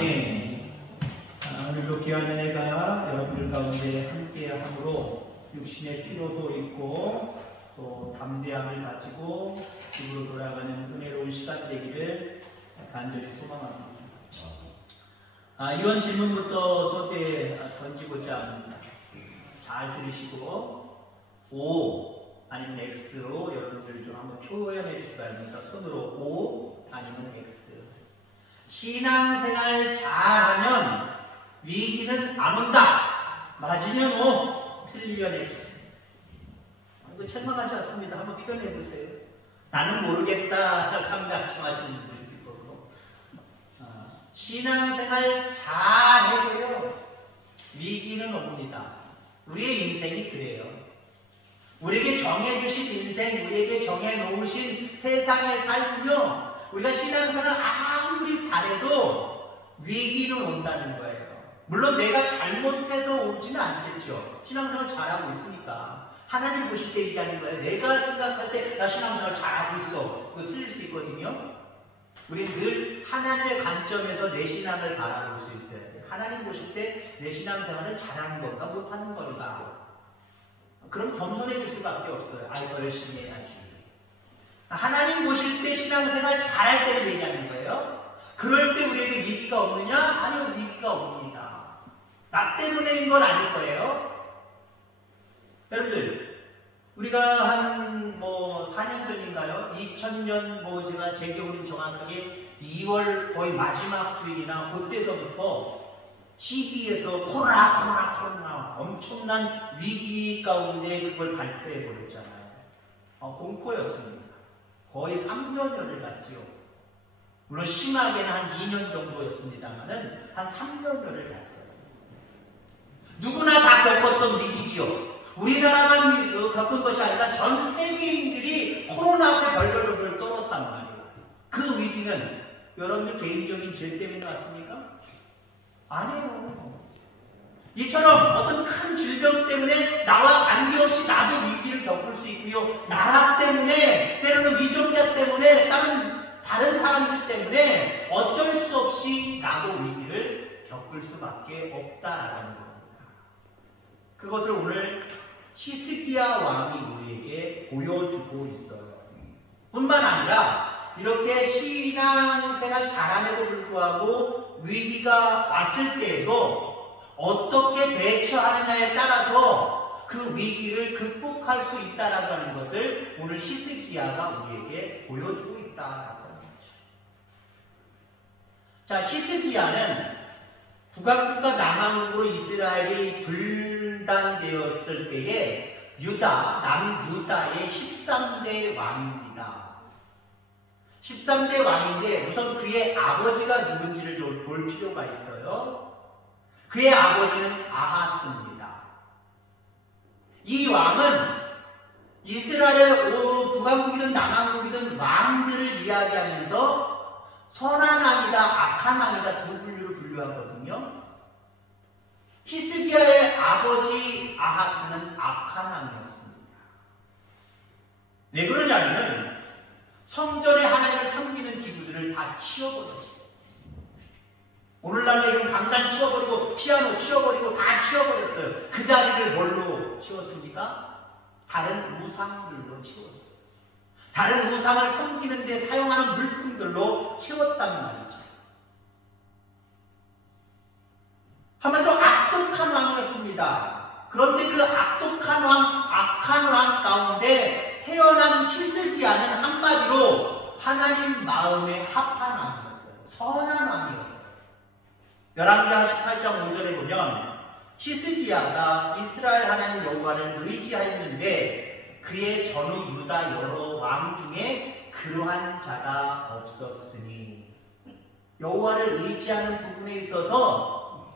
오늘도 귀한 은혜가 여러분들 가운데 함께함으로 육신의 피로도 있고 또 담대함을 가지고 집으로 돌아가는 은혜로운 시간 되기를 간절히 소망합니다. 이런 질문부터 소개 던지고자 합니다. 잘 들으시고 O 아니면 X로 여러분들 좀 한번 표현해 주시기 바랍니다. 손으로 O 아니면 X. 신앙생활 잘하면 위기는 안 온다. 맞으면 O, 틀리면 X. 이거 책망하지 않습니다. 한번 표현해 보세요. 나는 모르겠다 상담청하시는 분들 있을 거고. 신앙생활 잘해도요 위기는 옵니다. 우리의 인생이 그래요. 우리에게 정해주신 인생, 우리에게 정해놓으신 세상의 삶은요, 우리가 신앙생활을 아무리 잘해도 위기는 온다는 거예요. 물론 내가 잘못해서 오지는 않겠죠. 신앙생활 잘하고 있으니까. 하나님 보실 때 얘기하는 거예요. 내가 생각할 때 나 신앙생활 잘하고 있어. 그거 틀릴 수 있거든요. 우리는 늘 하나님의 관점에서 내 신앙을 바라볼 수 있어야 돼요. 하나님 보실 때 내 신앙생활은 잘하는 건가 못하는 건가. 그럼 겸손해질 수밖에 없어요. 더 열심히 해야지. 하나님 보실 때 신앙생활 잘할 때를 얘기하는 거예요. 그럴 때 우리에게 위기가 없느냐? 아니요, 위기가 옵니다. 나 때문에인 건 아닐 거예요. 여러분들, 우리가 한 4년 전인가요? 2000년 제가 제 기억은 정확하게 2월 거의 마지막 주일이나 그때서부터 TV에서 코로나 엄청난 위기 가운데 그걸 발표해 버렸잖아요. 공포였습니다. 거의 3년여를 갔지요. 물론 심하게는 한 2년 정도였습니다만은 한 3년여를 갔어요. 누구나 다 겪었던 위기지요. 우리나라만 겪은 것이 아니라 전 세계인들이 코로나 앞에 벌벌벌 떨었단 말이에요. 그 위기는 여러분들 개인적인 죄 때문에 왔습니까? 아니에요. 이처럼 어떤 큰 질병 때문에 나와 관계없이 나도 위기를 겪을 수 있고요. 나라 때문에, 때로는 위종자 때문에, 다른 사람들 때문에 어쩔 수 없이 나도 위기를 겪을 수밖에 없다라는 겁니다. 그것을 오늘 히스기야 왕이 우리에게 보여주고 있어요. 뿐만 아니라 이렇게 신앙생활 잘함에도 불구하고 위기가 왔을 때에도 어떻게 대처하느냐에 따라서 그 위기를 극복할 수 있다라고 하는 것을 오늘 히스기야가 우리에게 보여주고 있다라고 합니다. 자, 히스기야는 북왕국과 남왕국으로 이스라엘이 분단되었을 때에 남유다의 13대 왕입니다. 13대 왕인데 우선 그의 아버지가 누군지를 볼 필요가 있어요. 그의 아버지는 아하스입니다. 이 왕은 이스라엘의 북왕국이든 남왕국이든 왕들을 이야기하면서 선한 왕이다, 악한 왕이다 두 분류로 분류하거든요. 히스기야의 아버지 아하스는 악한 왕이었습니다. 왜 그러냐면 성전에 하나님을 섬기는 기구들을 다 치워버렸어요. 오늘날로 이런 강단 치워버리고 피아노 치워버리고 다 치워버렸어요. 그 자리를 뭘로 치웠습니까? 다른 우상들로 치웠어요. 다른 우상을 섬기는 데 사용하는 물품들로 채웠단 말이죠. 한마디로 악독한 왕이었습니다. 그런데 그 악독한 왕, 악한 왕 가운데 태어난 히스기야는 한마디로 하나님 마음에 합한 왕이었어요. 선한 왕이었어요. 열왕기하 18장 5절에 보면 히스기야가 이스라엘 하나님 여호와를 의지하였는데 그의 전후 유다 여러 왕 중에 그러한 자가 없었으니, 여호와를 의지하는 부분에 있어서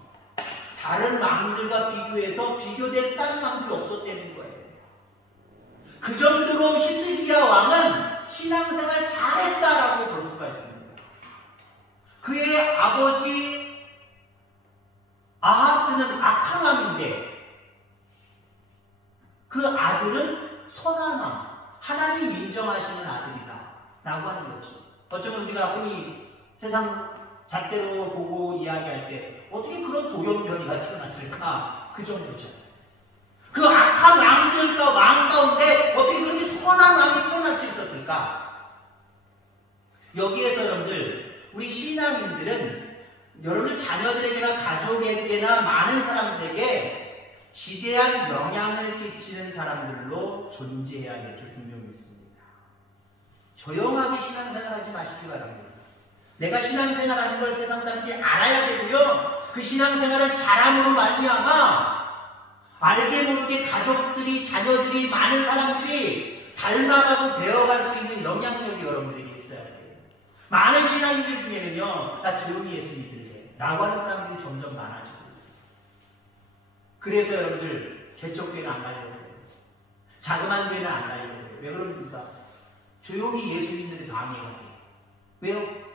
다른 왕들과 비교해서 비교될 다른 왕들이 없었다는 거예요. 그 정도로 히스기야 왕은 신앙생활 잘했다라고 볼 수가 있습니다. 그의 아버지 아하스는 악한 왕인데 그 아들은 선한 왕, 하나님이 인정하시는 아들이다 라고 하는 거죠. 어쩌면 우리가 흔히 세상 잣대로 보고 이야기할 때 어떻게 그런 도연변이가 태어났을까? 그 정도죠. 그 악한 왕들과 왕 가운데 어떻게 그렇게 선한 왕이 태어날 수 있었을까? 여기에서 여러분들, 우리 신앙인들은 여러분들 자녀들에게나 가족에게나 많은 사람들에게 지대한 영향을 끼치는 사람들로 존재해야 될 줄 분명히 믿습니다. 조용하게 신앙생활하지 마시기 바랍니다. 내가 신앙생활하는 걸 세상 사람들이 알아야 되고요. 그 신앙생활을 잘함으로 말미암아 알게 모르게 가족들이, 자녀들이, 많은 사람들이 닮아가고 배워갈 수 있는 영향력이 여러분들에게 있어야 돼요. 많은 신앙인들 중에는요, 나 조용히 예수 믿을래 라고 하는 사람들이 점점 많아지고 있어요. 그래서 여러분들 개척교회는 안 가려고 해요. 자그마한 교회는 안 가려고 해요. 왜 그럽니까? 조용히 예수 믿는 데 방해가 돼요. 왜요?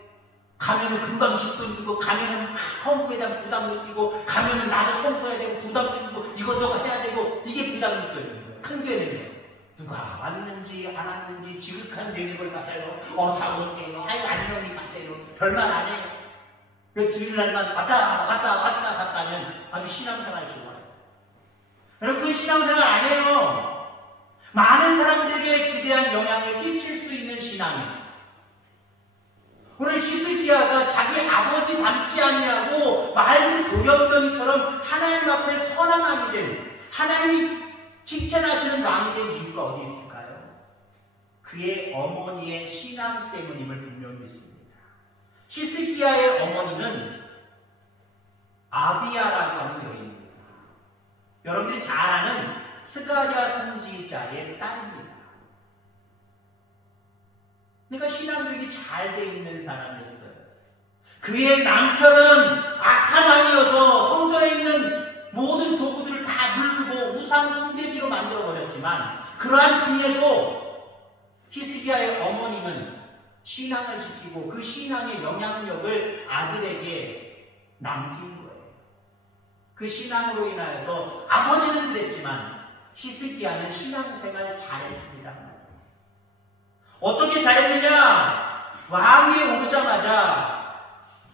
가면은 금방 집도 느끼고, 가면은 헌금에 대한 부담 느끼고, 가면은 나도 청소해야 되고, 부담 느끼고, 이것저것 해야 되고, 이게 부담이 느껴요. 큰 교회는요, 누가 왔는지 안 왔는지 지극한 매듭을 갖다요. 어서 오세요. 아이고 안녕히 가세요. 별말 안 해요. 그 주일날만 왔다 하면 아주 신앙생활 좋아요. 여러분, 그 신앙생활 안 해요. 많은 사람들에게 지대한 영향을 끼칠 수 있는 신앙이에요. 오늘 시스기야가 자기 아버지 닮지 아니하고 말들 도연변이처럼 하나님 앞에 선한 왕이 된, 하나님이 칭찬하시는 왕이 된 이유가 어디 있을까요? 그의 어머니의 신앙 때문임을 분명히 믿습니다. 시스기야의 어머니는 아비야라고 하는 여인입니다. 여러분들이 잘 아는 스가랴 선지자의 딸입니다. 그러니까 신앙교육이 잘 돼 있는 사람이었어요. 그의 남편은 악한 왕이어서 성전에 있는 모든 도구들을 다 물르고 우상 숭배지로 만들어버렸지만, 그러한 중에도 히스기야의 어머님은 신앙을 지키고 그 신앙의 영향력을 아들에게 남긴 거예요. 그 신앙으로 인하여서 아버지는 그랬지만 히스기야는 신앙생활 잘했습니다. 어떻게 잘했느냐? 왕위에 오르자마자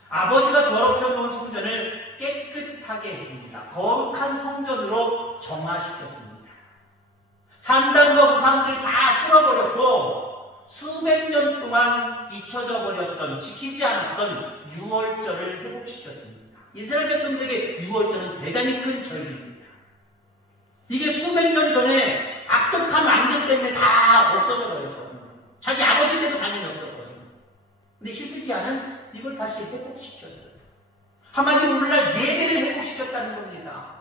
아버지가 더럽혀 놓은 성전을 깨끗하게 했습니다. 거룩한 성전으로 정화시켰습니다. 산당과 우상들 다 쓸어버렸고 수백 년 동안 잊혀져 버렸던, 지키지 않았던 유월절을 회복시켰습니다. 이스라엘 백성들에게 유월절은 대단히 큰 절기입니다. 이게 수백 년 전에 악독한 왕들 때문에 다 없어져 버렸거든요. 자기 아버지 때도 당연히 없었거든요. 근데 히스기야는 이걸 다시 회복시켰어요. 한마디로 오늘날 예배를 회복시켰다는 겁니다.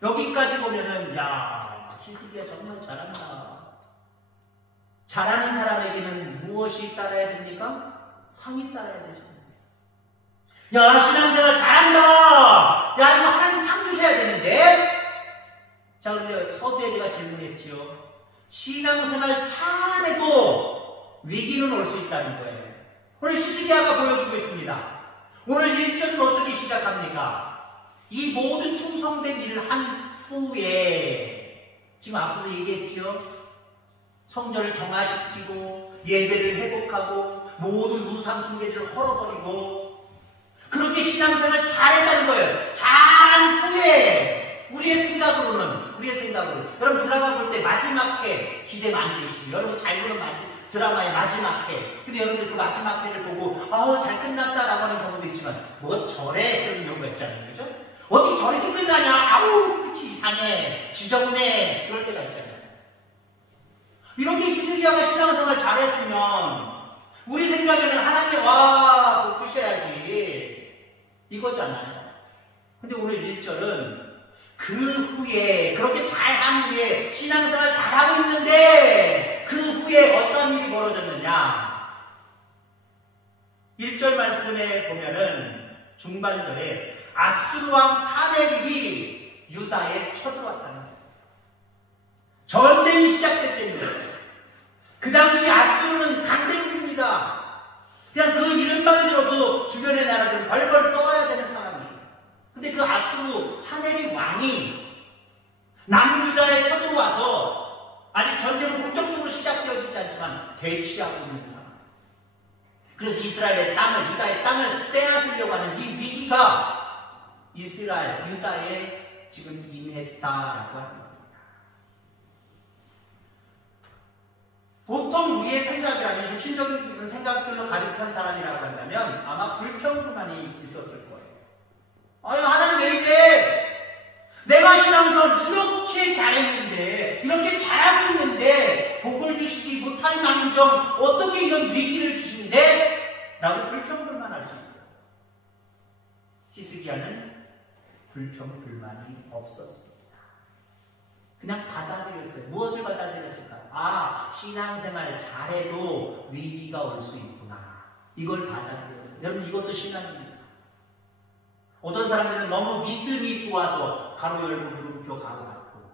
여기까지 보면은, 야, 히스기야 정말 잘한다. 잘하는 사람에게는 무엇이 따라야 됩니까? 상이 따라야 되죠. 야, 신앙생활 잘한다. 야, 이거 하나님 상 주셔야 되는데. 자, 그런데 서두에가 질문했지요. 신앙생활 잘해도 위기는 올 수 있다는 거예요. 오늘 히스기야가 보여주고 있습니다. 오늘 1절은 어떻게 시작합니까? 이 모든 충성된 일을 한 후에, 지금 앞서도 얘기했죠. 성전을 정화시키고 예배를 회복하고 모든 우상 숭배를 헐어버리고, 그렇게 신앙생활 잘했다는 거예요. 잘한 후에 우리의 생각으로 여러분 드라마 볼 때 마지막 회 기대 많이 되시죠. 여러분 잘 보는 드라마의 마지막 회. 근데 여러분들 그 마지막 회를 보고 아우 잘 끝났다라고 하는 경우도 있지만, 뭐 절에 그런 경우가 있잖아요. 그죠? 어떻게 저렇게 끝나냐? 아우 끝이 이상해, 지저분해, 그럴 때가 있잖아요. 이렇게 히스기야가 신앙생활 잘했으면 우리 생각에는 하나님 와 그거 주셔야지 이거잖아요. 근데 오늘 1절은 그 후에, 그렇게 잘한 후에, 신앙생활 잘하고 있는데 그 후에 어떤 일이 벌어졌느냐? 1절 말씀에 보면은 중반절에 아수르 왕 사네립이 유다에 쳐들어왔다는 거예요. 전쟁이 시작됐다는 거예요. 그 당시 아수르는 강대국입니다. 그냥 그 이름만 들어도 주변의 나라들은 벌벌 떠야 되는 상황이에요. 근데 그 아수르 사네립 왕이 남유다에 쳐들어와서 아직 전쟁은 본격적으로 시작되어지지 않지만 대치하고 있는 상황. 그래서 이스라엘의 땅을, 유다의 땅을 빼앗으려고 하는 이 위기가 이스라엘, 유다에 지금 임했다라고 하는 겁니다. 보통 우리의 생각이라면, 육신적인 생각들로 가득 찬 사람이라고 한다면 아마 불평불만이 있었을 거예요. 아유, 하나님 왜 이래? 내가 신앙생활 이렇게 잘했는데, 이렇게 잘하고 있는데 복을 주시지 못할 망정 어떻게 이런 위기를 주시는데? 라고 불평불만할 수 있어요. 히스기야는 불평불만이 없었습니다. 그냥 받아들였어요. 무엇을 받아들였을까? 아, 신앙생활 잘해도 위기가 올 수 있구나. 이걸 받아들였어요. 여러분, 이것도 신앙입니다. 어떤 사람들은 너무 믿음이 좋아서 가로 열고 물음표 가로 닫고,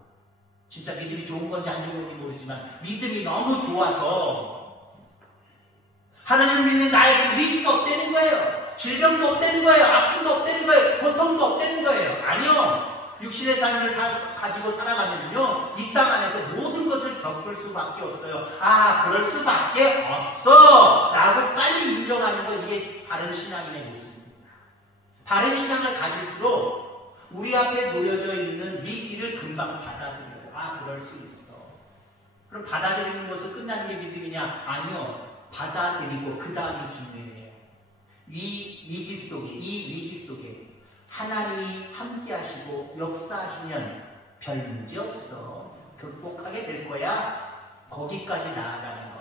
진짜 믿음이 좋은 건지 안 좋은 건지 모르지만 믿음이 너무 좋아서 하나님을 믿는 나에게는 위기가 없다는 거예요. 질병도 없다는 거예요. 아픔도 없다는 거예요. 고통도 없다는 거예요. 아니요. 육신의 삶을 가지고 살아가면요, 이 땅 안에서 모든 것을 겪을 수밖에 없어요. 아, 그럴 수밖에 없어 라고 빨리 인정하는 건 이게 바른 신앙인의 모습입니다. 바른 신앙을 가질수록 우리 앞에 놓여져 있는 위기를 금방 받아들여요. 아, 그럴 수 있어. 그럼 받아들이는 것으로 끝나는 게 믿음이냐? 아니요. 받아들이고 그 다음이 중요해요. 이 위기 속에 하나님이 함께 하시고 역사하시면 별 문제 없어. 극복하게 될 거야. 거기까지 나아가는 것.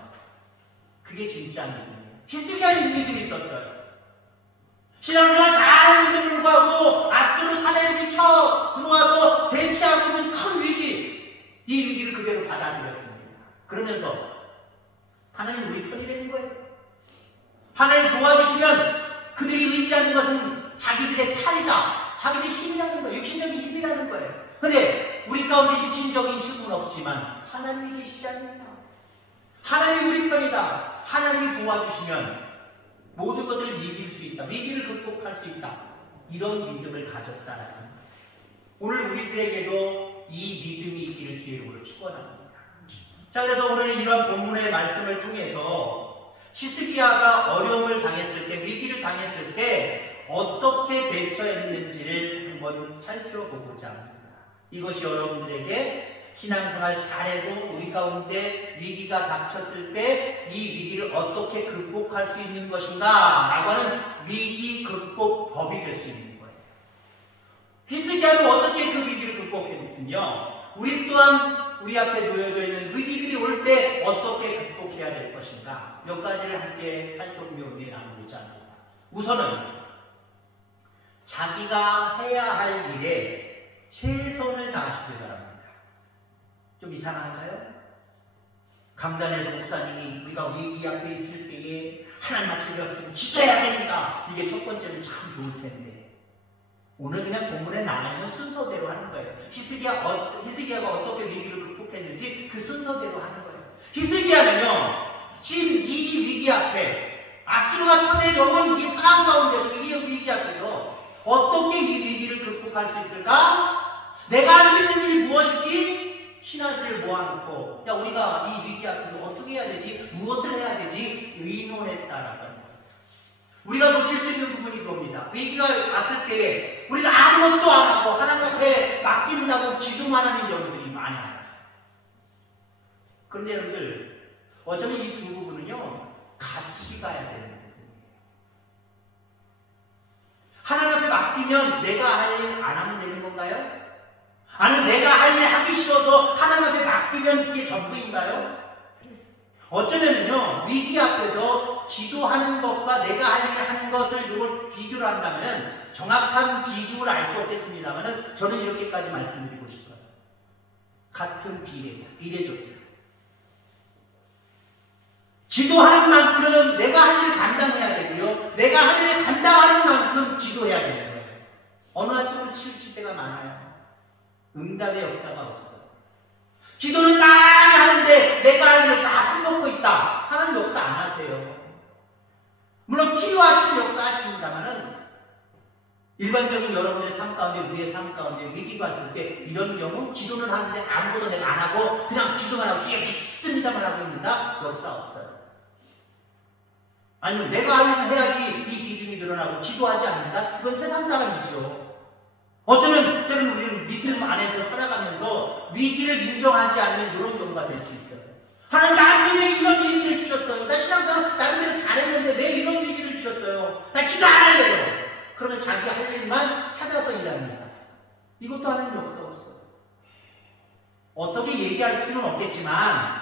그게 진짜 믿음이에요. 히스기야는 믿음이 있었어요. 신앙생활 잘하는데도 불구하고 아수르 사내들이 쳐 들어와서 대치하고 있는 큰 위기, 이 위기를 그대로 받아들였습니다. 그러면서 하나님 우리 편이 되는 거예요. 하나님 도와주시면 그들이 의지하는 것은 자기들의 팔이다, 자기들의 힘이라는 거예요. 육신적인 힘이라는 거예요. 근데 우리 가운데 육신적인 힘은 없지만 하나님이 계시지 않습니까? 하나님이 우리 편이다. 하나님이 도와주시면 모든 것을 이길 수 있다. 위기를 극복할 수 있다. 이런 믿음을 가졌다라는 거예요. 오늘 우리들에게도 이 믿음이 있기를 기회로 축원합니다. 자, 그래서 오늘 이런 본문의 말씀을 통해서 히스기야가 어려움을 당했을 때, 위기를 당했을 때 어떻게 대처했는지를 한번 살펴보고자 합니다. 이것이 여러분들에게 신앙생활 잘해도 우리 가운데 위기가 닥쳤을 때 이 위기를 어떻게 극복할 수 있는 것인가 라고 하는 위기 극복법이 될 수 있는 거예요. 히스기야는 어떻게 그 위기를 극복했으며 우리 또한 우리 앞에 놓여져 있는 위기들이 올 때 어떻게 극복해야 될 것인가, 몇 가지를 함께 살펴보며 은혜 나누고자 합니다. 우선은 자기가 해야 할 일에 최선을 다하시길 바랍니다. 좀 이상한가요? 강단에서 목사님이 우리가 위기 앞에 있을 때에 하나님 앞에 기도해야 됩니다. 이게 첫 번째는 참 좋을 텐데, 오늘 그냥 본문에 나와 있는 순서대로 하는 거예요. 히스기야가 어떻게 위기를 극복했는지 그 순서대로 하는 거예요. 히스기야는요, 지금 이 위기 앞에 아수르가 쳐내려온 이 상황 가운데서, 이 위기 앞에서 어떻게 이 위기를 극복할 수 있을까? 내가 할 수 있는 일이 무엇이지? 신하들을 모아놓고, 야, 우리가 이 위기 앞에서 어떻게 해야 되지? 무엇을 해야 되지? 의논했다라고 합니다. 우리가 놓칠 수 있는 부분이 그겁니다. 위기가 왔을 때에 우리는 아무것도 안 하고 하나님 앞에 맡긴다고 기도만 하는 경우들이 많아요. 그런데 여러분들, 어쩌면 이 두 부분은요, 같이 가야 되는 부분이에요. 하나님 앞에 맡기면 내가 할 일 안 하면 되는 건가요? 아니면 내가 할 일 하기 싫어서 하나님 앞에 맡기면 이게 전부인가요? 어쩌면요, 위기 앞에서 기도하는 것과 내가 할 일 하는 것을 이걸 비교를 한다면 정확한 비중을 알 수 없겠습니다만 저는 이렇게까지 말씀드리고 싶어요. 같은 비례적이다. 기도하는 만큼 내가 할 일을 감당해야 되고요, 내가 할 일을 감당하는 만큼 기도해야 되는 거예요. 어느 한쪽으로 치우칠 때가 많아요. 응답의 역사가 없어. 기도는 많이 하는데 내가 할 일을 다 손놓고 있다. 하나님 역사 안 하세요. 물론 필요하신 역사 하십니다만은 일반적인 여러분의 삶 가운데, 우리의 삶 가운데 위기가 왔을 때 이런 경우 기도는 하는데 아무것도 내가 안 하고 그냥 기도만 하고 주여 믿습니다만 하고 있는다? 역사 없어요. 아니면 내가 하려면 해야지 이 비중이 늘어나고 기도하지 않는다? 그건 세상 사람이죠. 어쩌면 때로는 우리는 믿음 안에서 살아가면서 위기를 인정하지 않으면 이런 경우가 될 수 있어요. 하나님 나한테 왜 이런 위기를 주셨어요? 나 신앙생활 나름대로 잘했는데 왜 이런 위기를 주셨어요? 나 기도 안 할래요. 그러면 자기 할 일만 찾아서 일합니다. 이것도 하나님 역사가 없어요. 어떻게 얘기할 수는 없겠지만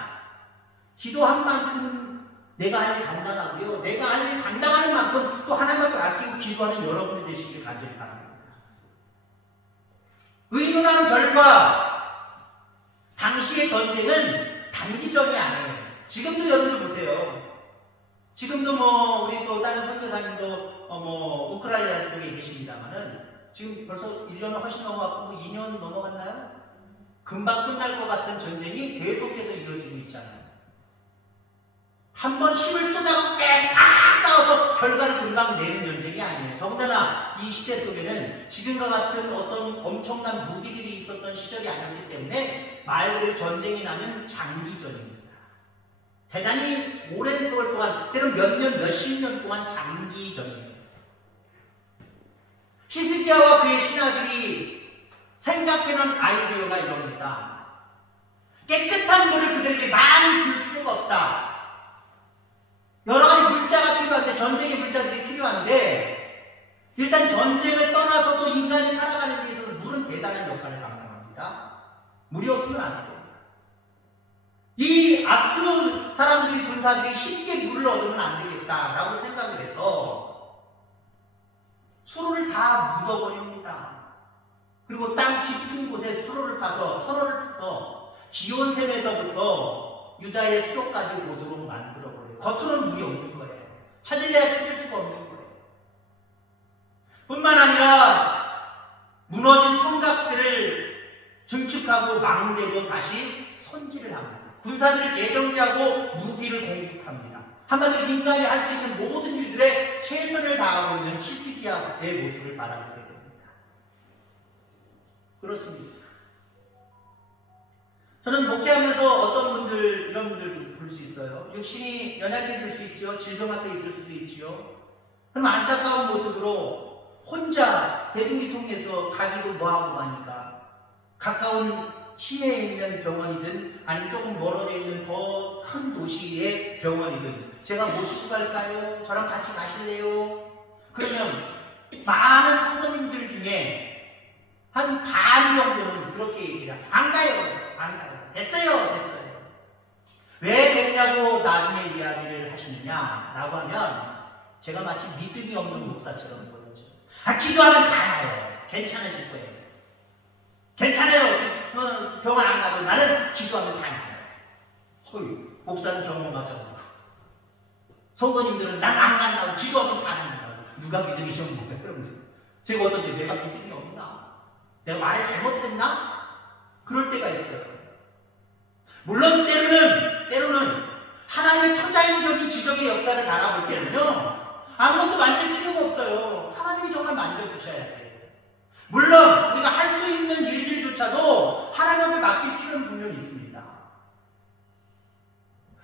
기도한 만큼 내가 할 일 감당하고요. 내가 할 일 감당하는 만큼 또 하나님을 아끼고 기도하는 여러분이 되시길 간절히 바랍니다. 의논한 결과 당시의 전쟁은 단기전이 아니에요. 지금도 여러분들 보세요. 지금도 뭐 우리 또 다른 선교사님도 우크라이나 쪽에 계십니다만은 지금 벌써 1년을 훨씬 넘어갔고 2년 넘어갔나요? 금방 끝날 것 같은 전쟁이 계속해서 이어지고 있잖아요. 한 번 힘을 쏟아서 계속 싸워서 결과를 금방 내는 전쟁이 아니에요. 더군다나 이 시대 속에는 지금과 같은 어떤 엄청난 무기들이 있었던 시절이 아니었기 때문에 말 그대로 전쟁이 나면 장기전입니다. 대단히 오랜 세월 동안, 때론 몇 년, 몇십 년 동안 장기전이에요. 히스기야와 그의 신하들이 생각해놓은 아이디어가 이럽니다. 깨끗한 물을 그들에게 많이 줄 필요가 없다. 여러 가지 물자가 필요한데, 전쟁의 물자들이 필요한데, 일단 전쟁을 떠나서도 인간이 살아가는 데 있어서 물은 대단한 역할을 감당합니다. 물이 없으면 안 돼요. 이 아수르 사람들이, 군사들이 쉽게 물을 얻으면 안 되겠다라고 생각을 해서 수로를 다 묻어버립니다. 그리고 땅 깊은 곳에 수로를 파서, 터널을 파서 기온샘에서부터 유다의 수도까지 오도록 만들어버려요. 겉으로는 물이 없는 거예요. 찾을래야 찾을 수가 없는 거예요. 뿐만 아니라 무너진 성곽들을 증축하고 막내도 다시 손질을 합니다. 군사들을 재정비하고 무기를 공급합니다. 한마디로 인간이 할 수 있는 모든 일들에 최선을 다하고 있는 히스기야의 모습을 바라보게 됩니다. 그렇습니다. 저는 목회하면서 어떤 분들, 이런 분들 볼 수 있어요. 육신이 연약해질 수 있죠. 질병 앞에 있을 수도 있지요. 그럼 안타까운 모습으로 혼자 대중교통에서 가기도 뭐하고 하니까 가까운 시내에 있는 병원이든 아니면 조금 멀어져 있는 더 큰 도시의 병원이든 제가 모시고 갈까요? 저랑 같이 가실래요? 그러면 많은 성도님들 중에 한 반 정도는 그렇게 얘기해요. 안 가요. 안 가요. 됐어요. 왜 됐냐고 나중에 이야기를 하시느냐라고 하면 제가 마치 믿음이 없는 목사처럼 보여져요. 기도하면 다 나아요. 괜찮아질 거예요. 괜찮아요. 병원 안 가고 나는 기도하면 다 나아요. 목사는 병원 가자고. 성도님들은 난 안 간다고 기도하면 다 나는다고. 누가 믿음이 좀 뭐야? 그러면서 제가 어떤 때 내가 믿음이 없나? 내가 말을 잘못했나? 그럴 때가 있어요. 물론 때로는 하나님의 초자연적인 기적의 역사를 바라볼 때는요, 아무것도 만질 필요가 없어요. 하나님이 정말 만져주셔야 돼요. 물론 우리가 할 수 있는 일들조차도 하나님을 맡길 필요는 분명히 있습니다.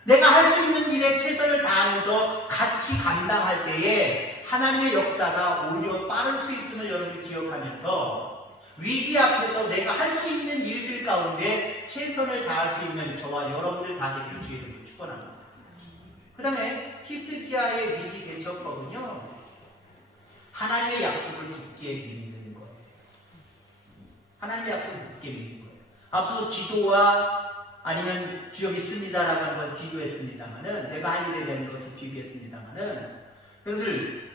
내가 할 수 있는 일에 최선을 다하면서 같이 감당할 때에 하나님의 역사가 오히려 빠를 수 있음을 여러분이 기억하면서 위기 앞에서 내가 할 수 있는 일들 가운데 최선을 다할 수 있는 저와 여러분들 다 되길 주의 이름으로 축원합니다. 그 다음에 히스기야의 위기 대처법은요, 하나님의 약속을 굳게 믿는 거예요. 하나님의 약속을 굳게 믿는 거예요. 앞서 기도와 아니면 주여 믿습니다라고 하는 걸 비교했습니다만은, 내가 할 일에 대한 것을 비교했습니다만은, 여러분들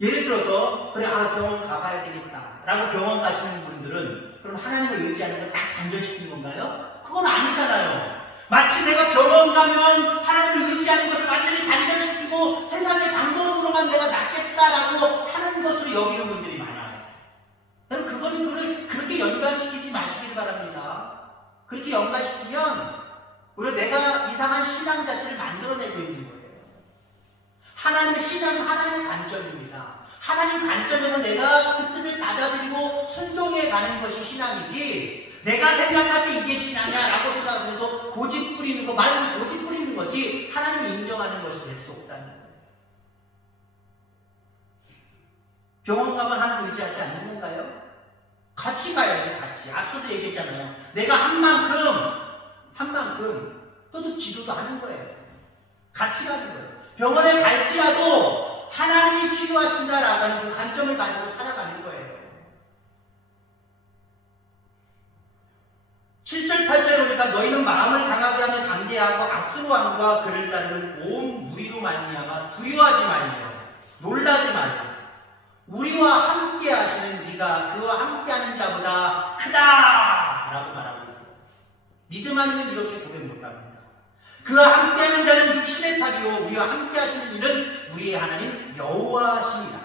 예를 들어서 그래 병원 가봐야 되겠다 라고 병원 가시는 분들은 그럼 하나님을 의지하는 걸 딱 단절시킨 건가요? 그건 아니잖아요. 마치 내가 병원 가면 하나님을 의지하는 것을 완전히 단절시키고 세상의 방법으로만 내가 낫겠다라고 하는 것으로 여기는 분들이 많아요. 여러분 그거는 그렇게 연관시키지 마시길 바랍니다. 그렇게 연관시키면 오히려 내가 이상한 신앙 자체를 만들어내고 있는 거예요. 하나님의 신앙은 하나님의 관점입니다. 하나님 관점에서 내가 그 뜻을 받아들이고 순종해 가는 것이 신앙이지, 내가 생각할 때 이게 신앙이야 라고 생각하면서 고집 부리는 거, 말은 고집 부리는 거지 하나님이 인정하는 것이 될 수 병원 가면 하나님 의지하지 않는 건가요? 같이 가야지, 같이. 앞서도 얘기했잖아요. 내가 한 만큼 또도 기도도 하는 거예요. 같이 가는 거예요. 병원에 갈지라도 하나님이 치료하신다라고 하는 그 관점을 가지고 살아가는 거예요. 7절, 8절에 보니까 너희는 마음을 강하게 하며 담대하고 아수르 왕과 그를 따르는 온 무리로 말미암아 두려워하지 말며 놀라지 말라. 우리와 함께 하시는 네가 그와 함께 하는 자보다 크다 라고 말하고 있어요. 믿음 아니면 이렇게 고백 못합니다. 그와 함께 하는 자는 육신의 팔이요 우리와 함께 하시는 이는 우리의 하나님 여호와시니라.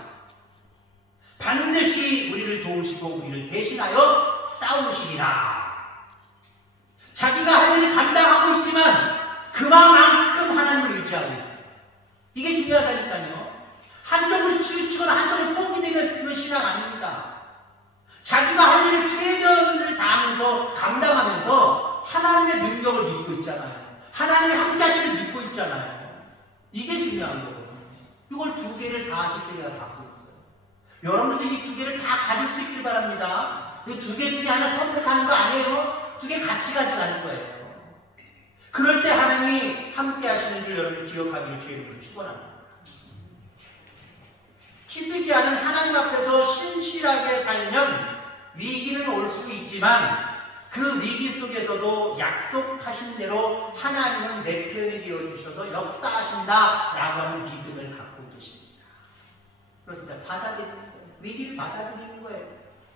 반드시 우리를 도우시고 우리를 대신하여 싸우시리라. 자기가 할 일을 감당하고 있지만 그만큼 하나님을 의지하고 있어요. 이게 중요하다니까요. 한쪽으로 치우치거나 한쪽으로 포기되면 그건 신앙 아닙니다. 자기가 할 일을 최선을 다하면서 감당하면서 하나님의 능력을 믿고 있잖아요. 하나님의 함께 하심을 믿고 있잖아요. 이게 중요한 거거든요. 이걸 두 개를 다 히스기야가 갖고 있어요. 여러분도 이 두 개를 다 가질 수 있길 바랍니다. 이 두 개 중에 하나 선택하는 거 아니에요. 두 개 같이 가져가는 거예요. 그럴 때 하나님이 함께 하시는 줄 여러분이 기억하기를 주의 이름으로 축원합니다. 히스기야는 하나님 앞에서 신실하게 살면 위기는 올 수 있지만 그 위기 속에서도 약속하신 대로 하나님은 내 편이 되어주셔서 역사하신다라고 하는 믿음을 갖고 계십니다. 그렇습니다. 받아들이는 거예요. 위기를 받아들이는 거예요.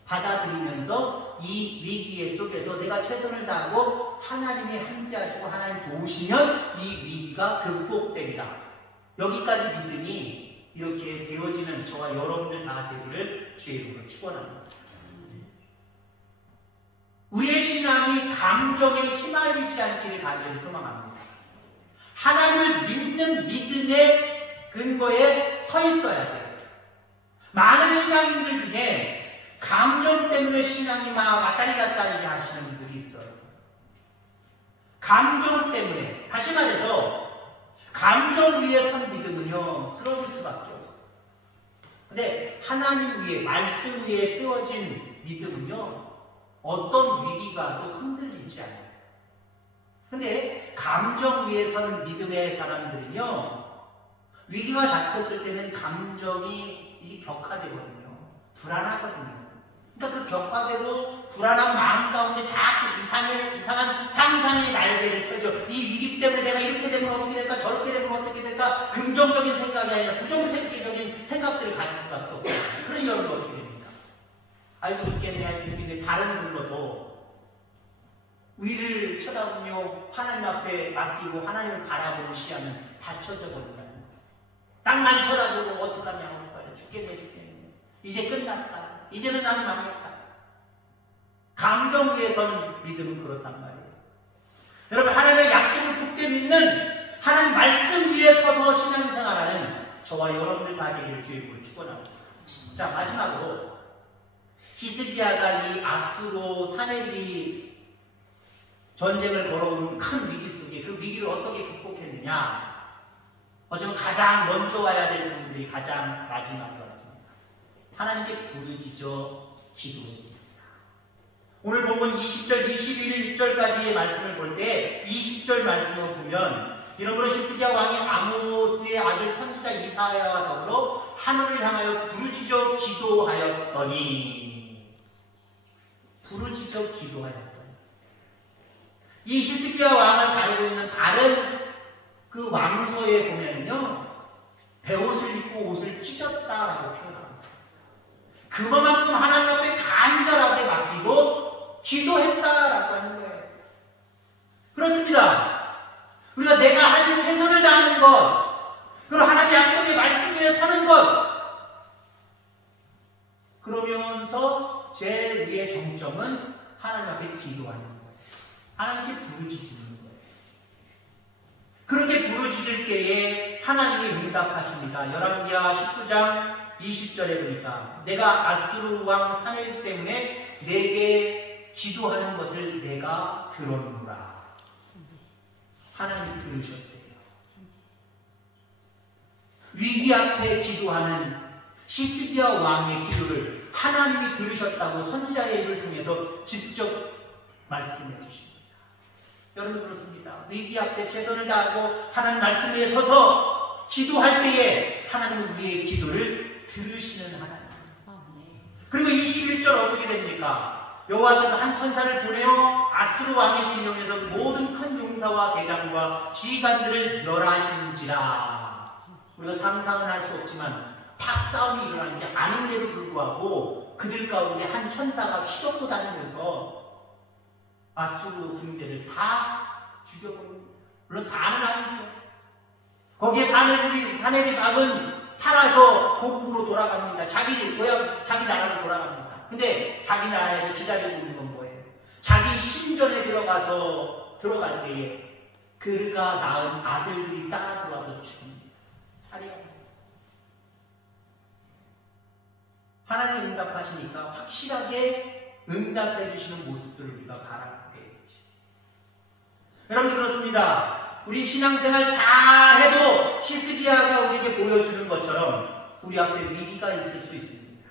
받아들이면서 이 위기의 속에서 내가 최선을 다하고 하나님이 함께 하시고 하나님 도우시면 이 위기가 극복되리라. 여기까지 믿음이 이렇게 되어지는 저와 여러분들 다 되기를 주의 이름으로 축원합니다. 우리의 신앙이 감정에 휘말리지 않기를 간절히 소망합니다. 하나님을 믿는 믿음의 근거에 서 있어야 돼요. 많은 신앙인들 중에 감정 때문에 신앙이 막 왔다리 갔다리 하시는 분들이 있어요. 감정 때문에. 다시 말해서 감정 위에 선 믿음은요 쓰러질 수밖에 없어요. 근데 하나님 위에, 말씀 위에 세워진 믿음은요 어떤 위기가 또 흔들리지 않아요. 근데 감정 위에 선 믿음의 사람들은요 위기가 닥쳤을 때는 감정이 격화되거든요. 불안하거든요. 그러니까 그 격화되고 불안한 마음 가운데 자꾸 이상한 상상의 날개를 펴죠. 이 위기 때문에 내가 이렇게 되면 어떻게 될까, 저렇게 되면 어떻게 될까, 긍정적인 생각이 아니라 부정적인 생각들을 가질 수밖에 없고. 그런 여러분 어떻게 됩니까? 아이고 죽겠네, 아이고 죽겠네. 다른 분로도 위를 쳐다보며 하나님 앞에 맡기고 하나님을 바라보는 시야는 닫혀져 버린다. 땅만 쳐다보고 어떡하냐, 죽겠네. 이제 끝났다. 이제는 나는 망했다. 감정 위에 선 믿음은 그렇단 말이에요. 여러분, 하나님의 약속을 굳게 믿는 하나님 말씀 위에 서서 신앙생활하는 저와 여러분들 다 되기를 주의 이름으로 축원합니다. 자, 마지막으로 히스기야가 이 아수르 사내립 전쟁을 걸어온 큰 위기 속에 그 위기를 어떻게 극복했느냐? 어쩌면 가장 먼저 와야 될 부분들이 가장 마지막에 왔습니다. 하나님께 부르짖어 기도했습니다. 오늘 본문 20절, 21절, 6절까지의 말씀을 볼 때 20절 말씀을 보면 이러므로 히스기야 왕이 아모스의 아들 선지자 이사야와 더불어 하늘을 향하여 부르짖어 기도하였더니 이 히스기야 왕을 가리고 있는 다른 그 왕서에 보면요 베옷을 입고 옷을 찢었다라고 표현하고 있습니다. 그만큼 하나님 앞에 간절하게 맡기고 기도했다라고 하는 거예요. 그렇습니다. 우리가 내가 할 일 최선을 다하는 것, 그리고 하나님 약속의 말씀 위에 서는 것, 그러면서 제일 위의 정점은 하나님 앞에 기도하는 거예요. 하나님께 부르짖는 거예요. 그렇게 부르짖을 때에 하나님이 응답하십니다. 열왕기하 19장 20절에 보니까 내가 아수르 왕 사내립 때문에 내게 기도하는 것을 내가 들었노라. 하나님이 들으셨대요. 위기 앞에 기도하는 시스기야 왕의 기도를 하나님이 들으셨다고 선지자의 입을 통해서 직접 말씀해 주십니다. 여러분 그렇습니다. 위기 앞에 최선을 다하고 하나님 말씀 위에 서서 기도할 때에 하나님은 우리의 기도를 들으시는 하나님. 그리고 21절 어떻게 됩니까? 여호와께서 한 천사를 보내어 아수르 왕의 진영에서 모든 큰 용사와 대장과 지휘관들을 멸하시는지라. 우리가 상상은 할 수 없지만 탁싸움이 일어나는 게 아닌데도 불구하고 그들 가운데 한 천사가 휘젓고 다니면서 아수르 군대를 다 죽여버립니다. 물론 다는 아니죠. 거기에 사네립학은 살아서 고국으로 돌아갑니다. 자기 고향, 자기 나라로 돌아갑니다. 근데 자기 나라에서 기다리고 있는 건 뭐예요? 자기 신전에 들어갈 때에 그가 낳은 아들들이 따라 들어와서 죽습니다. 살해합니다. 하나님 응답하시니까 확실하게 응답해 주시는 모습들을 우리가 바라보게 되죠. 여러분 그렇습니다. 우리 신앙생활 잘해도 시스기야가 우리에게 보여주는 것처럼 우리 앞에 위기가 있을 수 있습니다.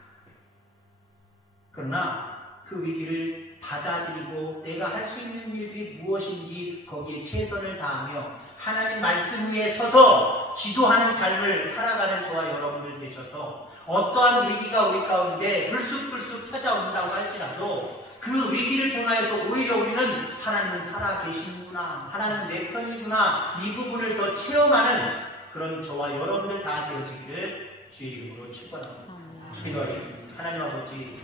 그러나 그 위기를 받아들이고 내가 할 수 있는 일들이 무엇인지 거기에 최선을 다하며 하나님 말씀 위에 서서 기도하는 삶을 살아가는 저와 여러분들 되셔서 어떠한 위기가 우리 가운데 불쑥불쑥 찾아온다고 할지라도 그 위기를 통하여서 오히려 우리는 하나님은 살아계시는구나, 하나님은 내 편이구나, 이 부분을 더 체험하는 그런 저와 여러분들 다 되어지기를 주의 이름으로 축원합니다. 기도하겠습니다. 하나님 아버지,